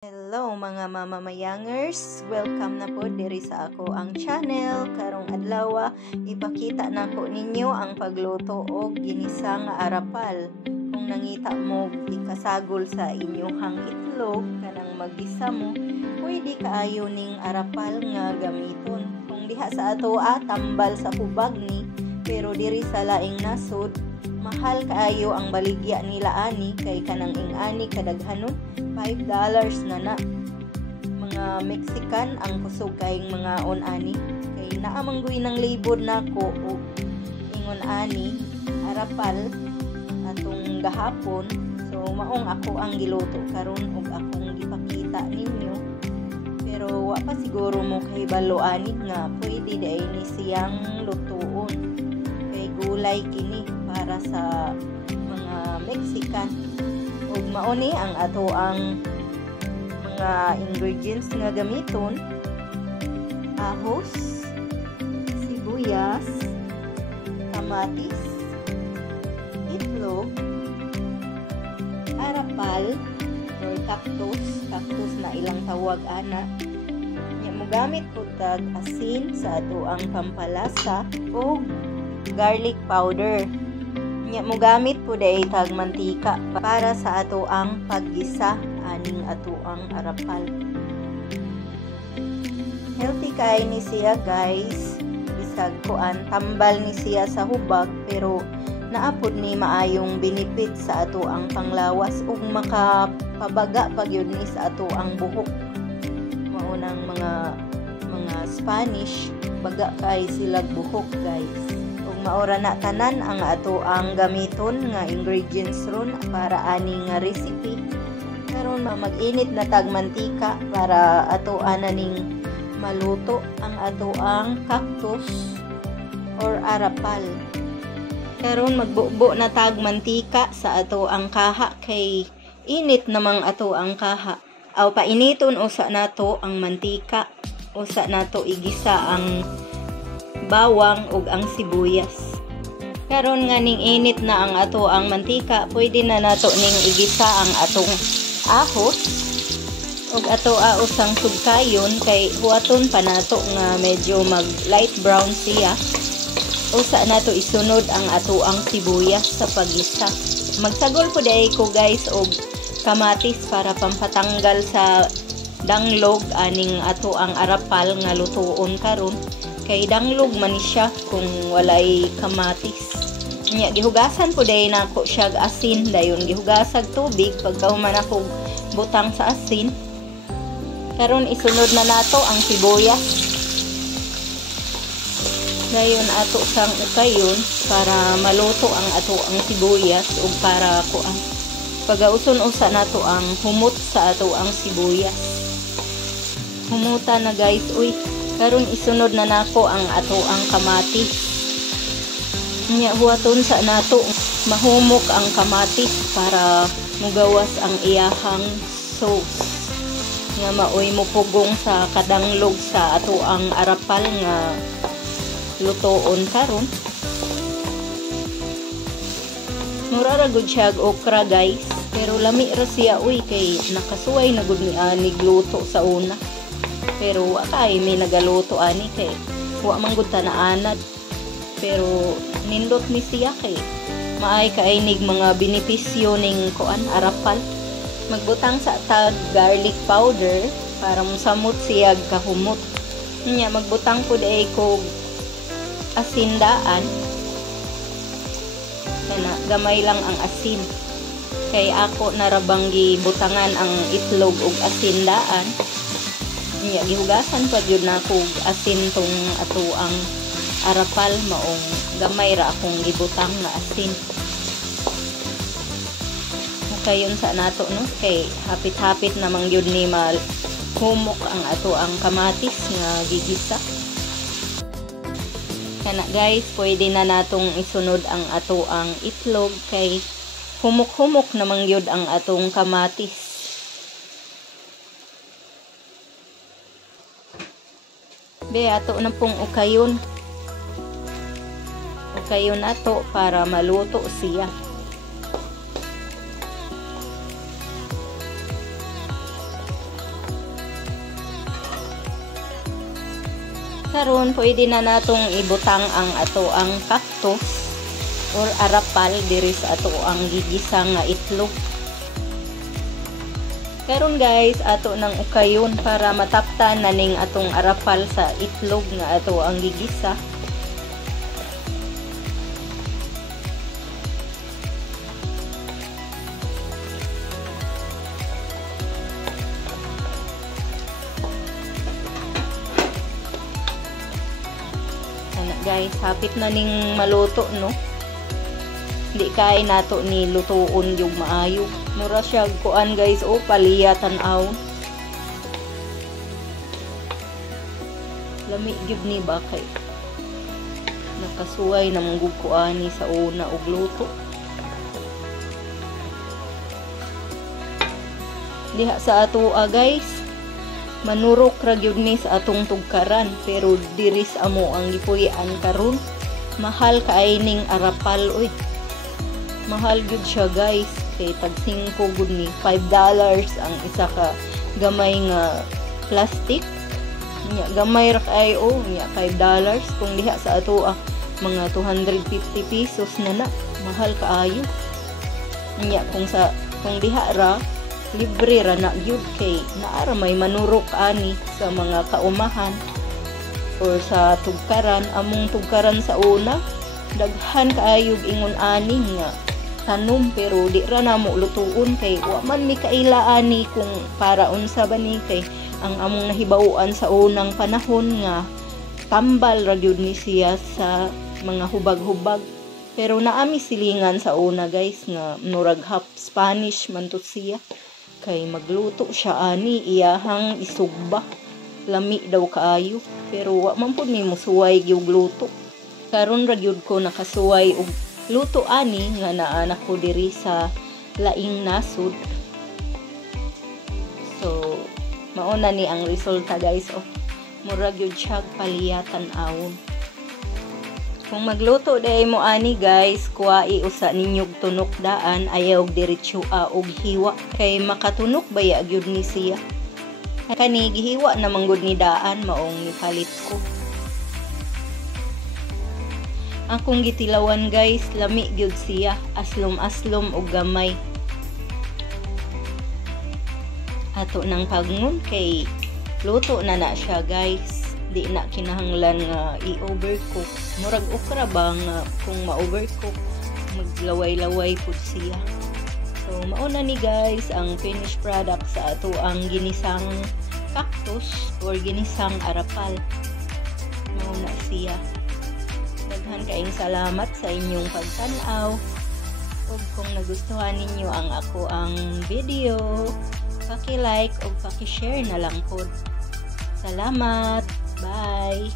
Hello mga mamamayangers, welcome na po diri sa ako ang channel. Karong adlaw ipakita nako ninyo ang pagluto og ginisa nga arapal. Kung nangita mo ikasagol sa inyohang itlog kanang maggisa mo, pwede kaayo ning arapal nga gamiton. Kung diha sa ato tambal sa hubag ni, pero diri sa laing nasod mahal kaayo ang baligya nila ani, kay kanang ingani kadaghanon $5 na mga Mexican ang kusog kayong mga on-ani, kay naamanggoy ng libod nako o ingon ani arapal atong gahapon. So maong ako ang giluto karon ug akong gipakita ninyo, pero wa pa siguro mo kay balo ani nga pwede dai ni siyang lutuon, kay gulay kini para sa mga Mexican. Ug mao ni ang ato ang mga ingredients nga gamiton: ahos, sibuyas, kamatis, itlog, arapal or cactus na ilang tawag ana. Nya mo gamit pud tag asin sa ato ang pampalasa ug garlic powder. Nya mo gamit po day tag mantika para sa ato ang paggisa aning ato ang arapal. Healthy kay ni siya guys, bisag kuan tambal ni siya sa hubag, pero naapod ni maayong benefit sa ato ang panglawas ug makapabaga pagyud ni sa ato ang buhok. Maunang mga Spanish baga kay silag buhok guys. Maora na tanan ang ato ang gamiton nga ingredients ron para ani nga recipe. Karon mag-init na tag mantika para ato ananing maluto ang ato ang cactus or arapal. Karon magbubo na tag mantika sa ato ang kaha, kay init namang ato ang kaha. Aw painiton usa nato ang mantika, usa nato igisa ang bawang ug ang sibuyas. Karon nga ning init na ang ato ang mantika, pwede na nato ning igisa ang atong ahos ug ato usang sugkayon, kay huwaton pa nato nga medyo mag light brown siya. Usa nato isunod ang ato ang sibuyas sa paggisa. Magsagol po day ko guys og kamatis para pampatanggal sa danglog aning ato ang arapal nga lutuon karon, kay danglog man siya kung walay kamatis. Nya gihugasan po day nako siya asin, dayon gihugasag tubig pagkahuman ako butang sa asin. Karon isunod na nato ang sibuyas. Dayon ato sang ukayon para maluto ang ato ang sibuyas ug para kuan pagauson usa nato ang humot sa ato ang sibuyas. Humuta na guys, uy. Karon isunod na nako ang ato ang kamatis. Nya huwaton sa nato mahumok ang kamatis para mugawas ang iyahang sauce nga maoy mupugong sa kadanglog sa ato ang arapal nga lutoon karon. Mura ra gud siya okra guys, pero lami ra siya uy, kay nakasuway na gud ni ani gluto sa una. Pero wa kay may nagaluto ani, kay wa man gud tanaanad, pero nindot ni siya kay maay kainig mga benepisyo ning kuan arapal. Magbutang sa tag garlic powder para mosamot siya kahumot. Nya magbutang pud ay ko asindaan, kana gamay lang ang asin, kay ako narabanggi butangan ang itlog ug asindaan. Nya gihugasan pa jud nako asin tong ato ang arapal, maong gamay ra akong gibutang nga asin. Kayon sa nato no, kay hapit-hapit namang yun ni humok ang ato ang kamatis nga gigisa. Kana guys, pwede na natong isunod ang ato ang itlog, kay humok-humok namang yun ang atong kamatis. Be ato na pong ukayon ato para maluto siya. Karon pwede na natong ibutang ang ato ang cactus or arapal diri sa ato ang gigisang nga itlog. Karon guys, ato nang ukayon para mataptan na ning atong arapal sa itlog nga ato ang gigisa. Guys, hapit na ning maluto, no? Hindi kay nato ni lutuon yung maayo. Mura siya kuan guys, o paliya tan-aw. Lami gyud ni ba kay nakasuway na mong kuani sa una og luto. Diha sa ato guys, manurok ra gyud ni sa atong tugkaran, pero diri sa amo ang gipuy-an karon. Mahal kaay ning arapal oy. Mahal gyud siya guys, kay tag 5 gud ni, $5 ang isa ka gamay nga plastic. Nya gamay ra kay nya $5 kung diha sa ato mga 250 pesos na. Mahal kaayo. Nya kung diha ra libre ra na gyud, kay naara may manurok ani sa mga kaumahan or sa tugkaran. Among tugkaran sa una daghan kaayog ingon ani nga tanom, pero di ra namo lutuon kay wa man mi kaila ani kung para unsa ba ni, kay ang among nahibaw-an sa unang panahon nga tambal ra gyud ni siya sa mga hubag-hubag. Pero naami silingan sa una guys nga murag half Spanish man to siya, kay magluto siya ani iyahang isugba. Lami daw kaayo, pero wa man pud mi mosuway gyud luto. Karon ra gyud ko nakasuway og luto ani nga naanak ko diri sa laing nasud. So mao na ni ang resulta guys. Mura gyud siya paliyatan awon. Kung magluto day mo ani guys, kuwai usa ninyog tunok daan, ayaw diretso og hiwa, kay makatunok baya gyud ni siya. Kani gihiwa na manggod ni daan, maong nipalit ko. Akong gitilawan guys, lami gyud siya, aslom-aslom og gamay. Ato nang pagngon kay luto na siya guys. Di na kinahanglan nga i-overcook. Murag okra ba nga kung ma-overcook, maglaway-laway pud siya. So mauna ni guys ang finished product sa ato ang ginisang cactus or ginisang arapal. Mauna siya. Daghan kaayong salamat sa inyong pagtan-aw. Ug kung nagustuhan ninyo ang ako ang video, paki-like o paki-share na lang po. Salamat! Bye!